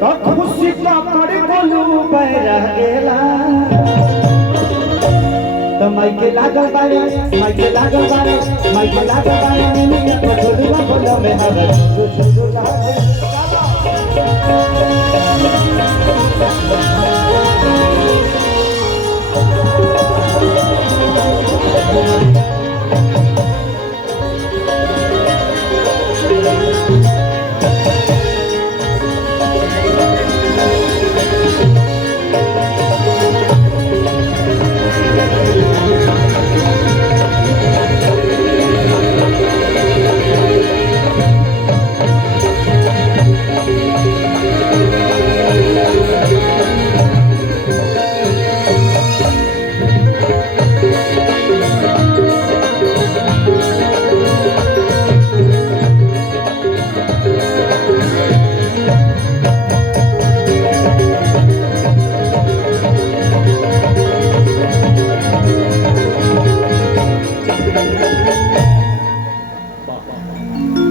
तो खुशी का कर बोलू बैरा गेला तो माइके लागल बारे माइके लागल बारे माइके लागल बारे मिया को छोड़वा बोलो में हवा छुछुर लागे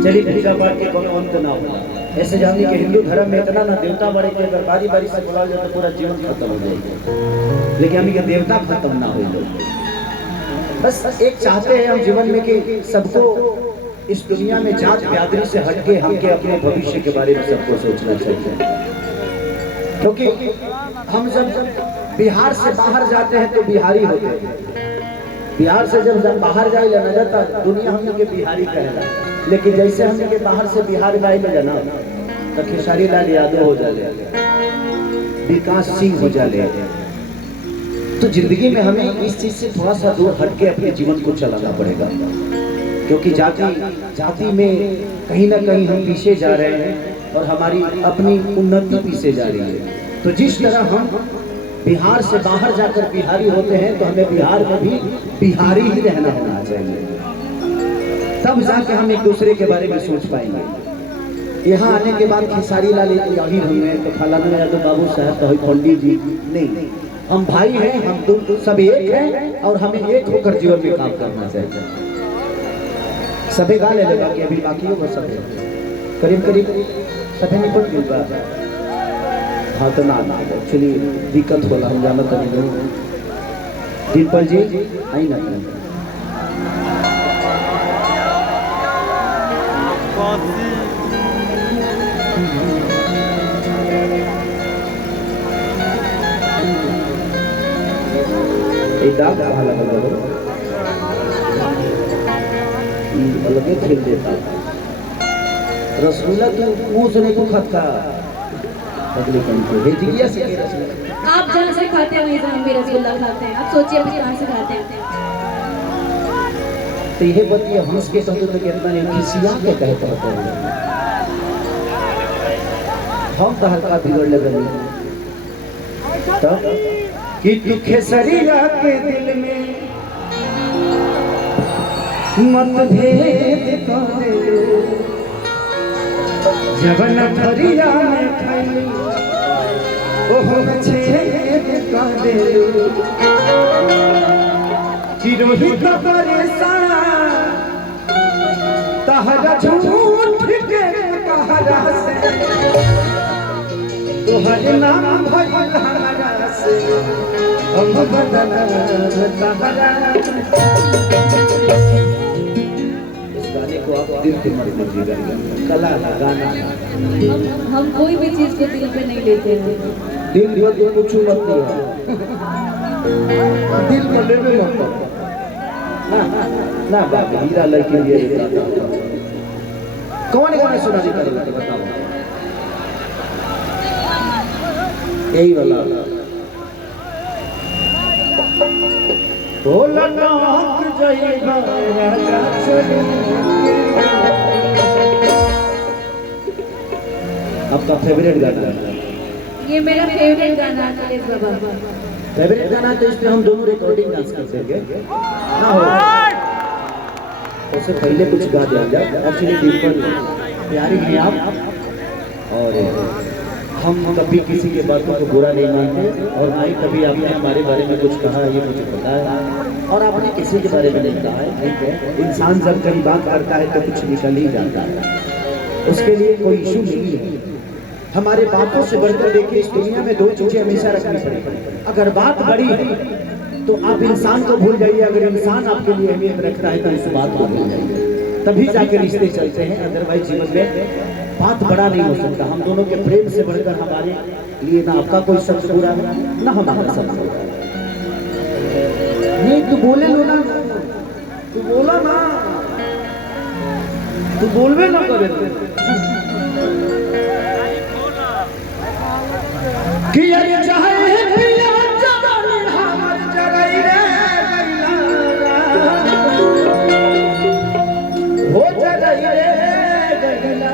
चलिए पूजा पाठ के कोनो अंत ना हो। ऐसे जानी कि हिंदू धर्म में इतना ना देवता बड़े के अगर बारी बारी से बुलाओ जाए तो पूरा जीवन खत्म हो जाएगा, लेकिन हम के देवता खत्म ना हो जाए। बस एक चाहते हैं हम जीवन में कि सबको इस दुनिया में जात बिरादरी से हटके हमके अपने भविष्य के बारे में सबको सोचना चाहिए, क्योंकि हम जब बिहार से बाहर जाते हैं तो बिहारी होते हैं। बिहार से जब बाहर जाए ना जाता दुनिया हम के बिहारी कहेला, लेकिन जैसे हम के बाहर से बिहार गए में जाना तो खेसारी लाल यादव हो जाले, विकास सिंह हो जाले। तो जिंदगी में हमें इस चीज से थोड़ा सा दूर हटके अपने जीवन को चलाना पड़ेगा, क्योंकि जाति में कहीं ना कहीं हम पीछे जा रहे हैं और हमारी अपनी उन्नति पीछे जा रही है। तो जिस तरह हम बिहार से बाहर जाकर बिहारी होते हैं तो हमें बिहार में भी बिहारी ही रहना होना चाहिए, तब जाके हम एक दूसरे के बारे में सोच पाएंगे। यहाँ आने के बाद खेसारी लाल यही हुए तो फलाना तो बाबू साहब तो पंडित जी नहीं, हम भाई हैं, हम सब एक हैं और हमें एक होकर जीवन में काम करना चाहिए। सभी गा ले बाकी अभी बाकी होगा सब करीब करीब सभी निपट गई। हाँ तो ना एक्चुअली दिक्कत होला हम जाना करेंगे। डिम्पल जी आई ना दाग अलग खेल देता रसगुल्ला तो मुंह से नहीं तो खाता आप जहाँ से खाते हैं वहीं से हम भी रसगुल्ला खाते हैं। आप सोचिए हम कहाँ से खाते हैं। तो ये बतिया हंस के कहते तो कितना नहीं खिसिया के कहते होते हैं हम तो हल्का बिगड़ लगे तब कि तू खेसरिया के दिल में मतभेद कर जवन थरिया में खाई ओहो छेद कर देलू कि रोहित परेशान तहरा झूठ के कहरा से तोहर नाम भइल हमरा से हम बदला तहरा। आप दिल के मत लीजिएगा, कला गाना हम कोई भी चीज को दिल पे नहीं लेते हैं। दिल दिया तो कुछ मत दिया, दिल को लेवे मत ना बात हीरा लड़की ये कौन गाना सुना जी करेगा तो बताओ। यही वाला बोला जाएगा आपका फेवरेट गाना है? ये मेरा फेवरेट गाना है बाबा। फेवरेट गाना तो इस पे हम दोनों रिकॉर्डिंग डांस कर सकेंगे ना हो। उससे पहले कुछ गा दिया जाए। एक्चुअली बिल्कुल प्यारी हैं आप और हम कभी किसी के बातों को बुरा नहीं मानते और ना ही कभी आपने हमारे बारे में कुछ कहा ये मुझे पता है और आपने किसी के बारे में नहीं कहा है। ठीक है, इंसान जब कहीं बात करता है तो कुछ निकल ही जाता है, उसके लिए कोई इशू नहीं है। हमारे बातों से बढ़कर देखिए, इस दुनिया में दो चीजें हमेशा रखनी पड़ेगी। अगर बात बड़ी तो आप इंसान को भूल जाइए, अगर इंसान आपके लिए अहमियत रखता है तो उस बात को भूल जाइए, तभी जाके रिश्ते चलते हैं। अदरवाइज जीवन में बात बड़ा नहीं हो सकता। हम दोनों के प्रेम से बढ़कर हमारे लिए ना आपका कोई शब्द बुरा है ना हमारा शब्द बुरा। नहीं तू बोले लो ना, तू बोला ना, तू बोलवे ना करे कि ये चाहे पिया जवानी हमर जगई रे गइला हो जगई रे गइला।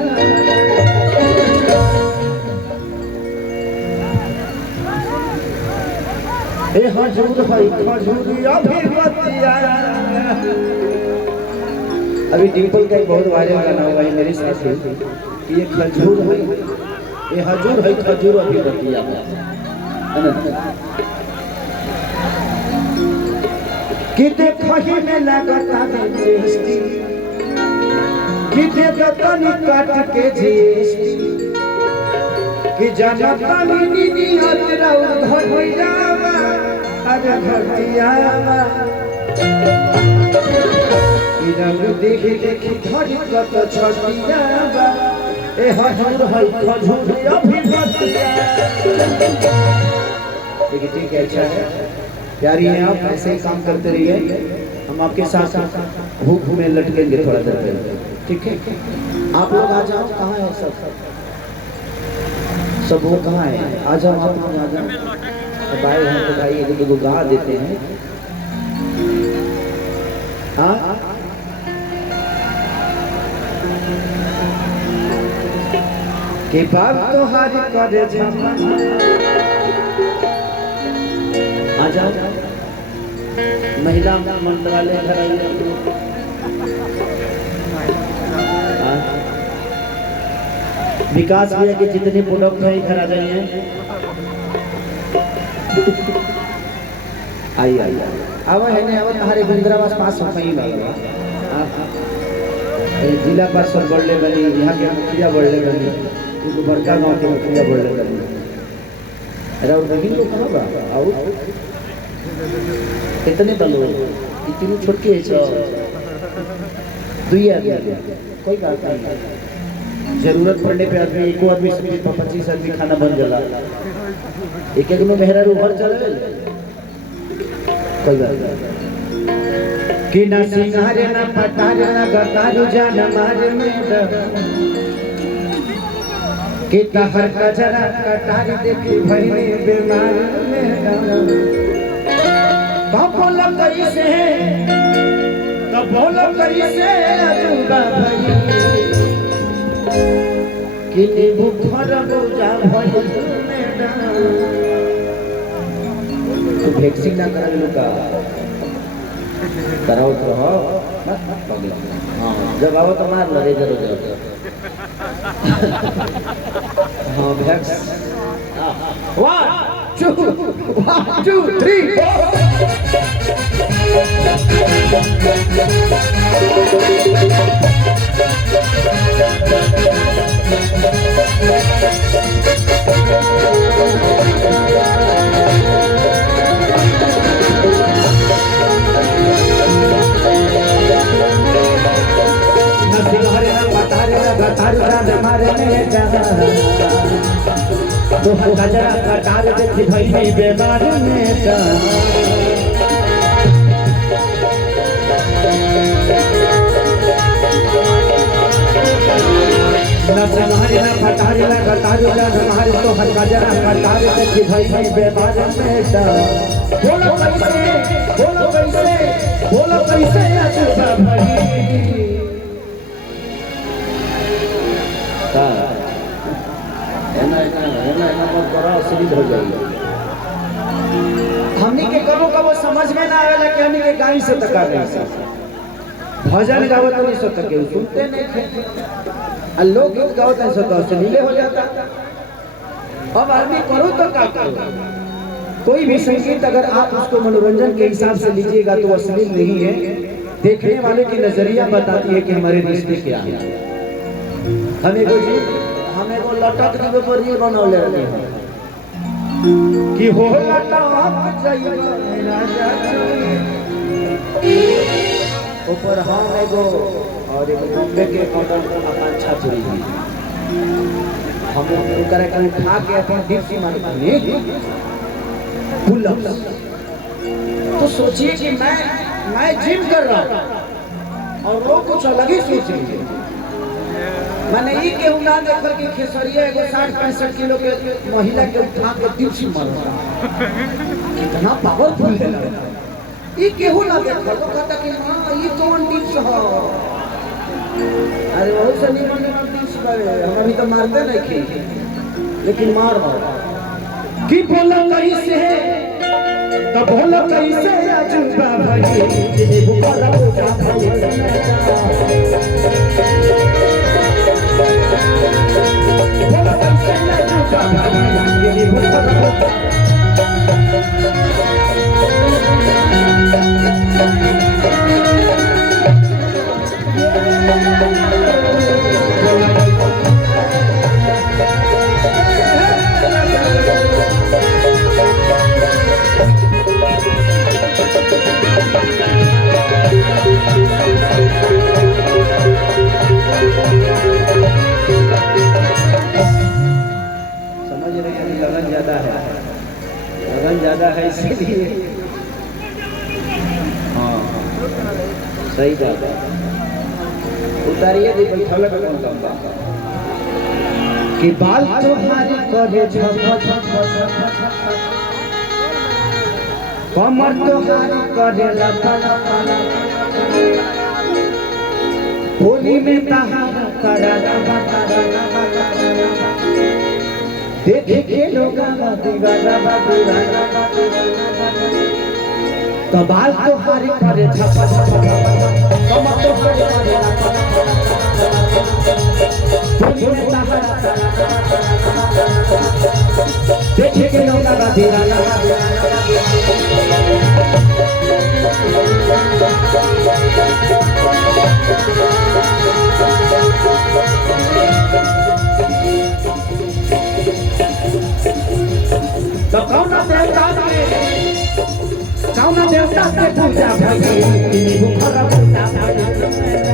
ए हजूर भाई खजूरिया भी बतिया। अभी डिम्पल का एक बहुत वायरल गाना हुआ है मेरे साथ कि ये खजूर है, ये हजूर है खजूर अभी बतिया कि देखही में लगता है टेस्टी कि दे दतनी काट के जीएसटी कि जनता नी अतरा घर जावा अरे घटियावा कि रंग देख देख धड़ी कत छटियावा। ए हजूर है खजूर अभी बतिया। ठीक है, अच्छा है, प्यारी है आप, ऐसे ही काम करते रहिए, हम आपके साथ भूख में लटकेंगे थोड़ा देर पहले, ठीक है। आप लोग आ जाओ, कहाँ है सब वो कहाँ है? आ जाओ आप लोग, आ जाओ। भाई हम तो भाई एक दो गा देते हैं। हाँ कि बात तो हारी करे आ जाओ, महिला मंत्रालय घर आइए। विकास भैया के जितने प्रोडक्ट हैं इधर आ जाइए। आइए आइए, अब है ना, अब हमारे इंदिरावास पास कहीं नहीं जिला पार्षद बढ़ले बनी, यहाँ के मुखिया बढ़ले बनी, उनको बड़का गाँव के मुखिया बढ़ले बनी। अरे और बहन लोग कहाँ बा आओ, कितने बलो इतनी छोटके है दुई आदमी, कोई बात नहीं। जरूरत पड़ने पे आदमी एको आदमी से 25 आदमी खाना बन जाला, एक एक में मेहरा ऊपर चले, कोई बात नहीं। कि ना सिंगारे ना पटारे ना गतारू जान मारे में कि तहर कजरा कटारी देखी भईने बीमार में बोल कैसे तो बोल कैसे अजूबा भई कि नींबू फर बोझा भई तो वैक्सीन ना करा लो का कराओ तो हो। हाँ जब आओ तो मार लड़े जरूर। हाँ वैक्स 1 2 3 तो गजरा कटार देखी भई बीमार में न समारे न फटारे न कटारे न हमारे तो हर गजरा कटार देखी भई बीमार में बोलो कैसे अजूबा भई। हमनी के कबो कबो समझ में ना आवेला कि हमनी के गाई से तका नहीं भजन गावत नहीं सो तके सुनते नहीं, लोग गीत गावत नहीं सो तो अश्लील हो जाता। अब आदमी करो तो क्या करो, कोई भी संगीत अगर आप उसको मनोरंजन के हिसाब से लीजिएगा तो अश्लील नहीं है, देखने वाले की नजरिया बताती है कि हमारे रिश्ते क्या है। हमें को जी हम एगो लटक देबे पर ये बनौले रही कि हो लटक जाइए राजा ऊपर हम एगो और एगो बॉम्बे के मॉडल अपन छात्री हम ओकरा के उठा के अपन डिप्सी मार दिए पुल अप। तो सोचिए कि मैं जिम कर रहा हूँ और वो कुछ अलग ही सोच रही है। मैंने ये केहू ना देखल कि खेसरिया एगो 60-65 किलो के महिला के उठा के डिप्सी मार रहा कितना पावरफुल है ये केहू ना देखल। तो कहता कि हां ये कौन डिप्स है। अरे बहुत से निमन डिप्स बारे हम अभी तो मारते नहीं थे लेकिन मार कि बोला कैसे तब बोला कैसे अजूबा भाई ये बुखारा हो जा भाई बोला कैसे अजूबा भाई ये बुखारा हो जा लगन ज्यादा है इसीलिए। हाँ सही बात है उतारिए दी बैठल कि बाल तुम्हारी करे कमर तुम्हारी करे होली में देखे के लोग तो बाल तो हारी करे कमर तो हारी देखे के लोग तो कौन देवता के पूजा भई बुखारा पूजा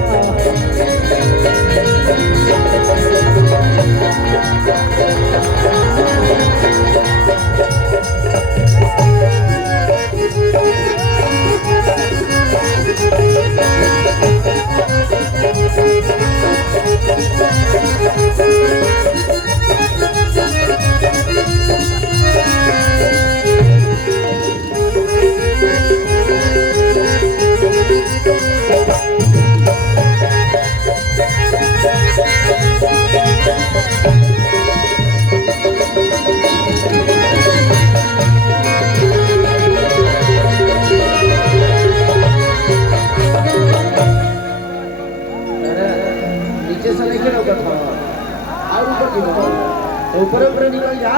ऊपर ऊपर निकल जा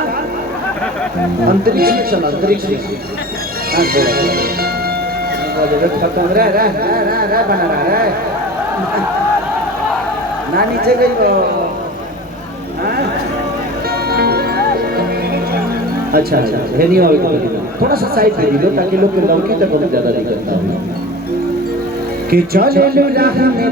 अंतरिक्ष चल अंतरिक्ष खत्म रह बना रहा ना नीचे गई अच्छा है नहीं होगा थोड़ा सा साइड दे दो ताकि लोग के लौकी तक बहुत ज्यादा दिक्कत ना हो कि चले राह में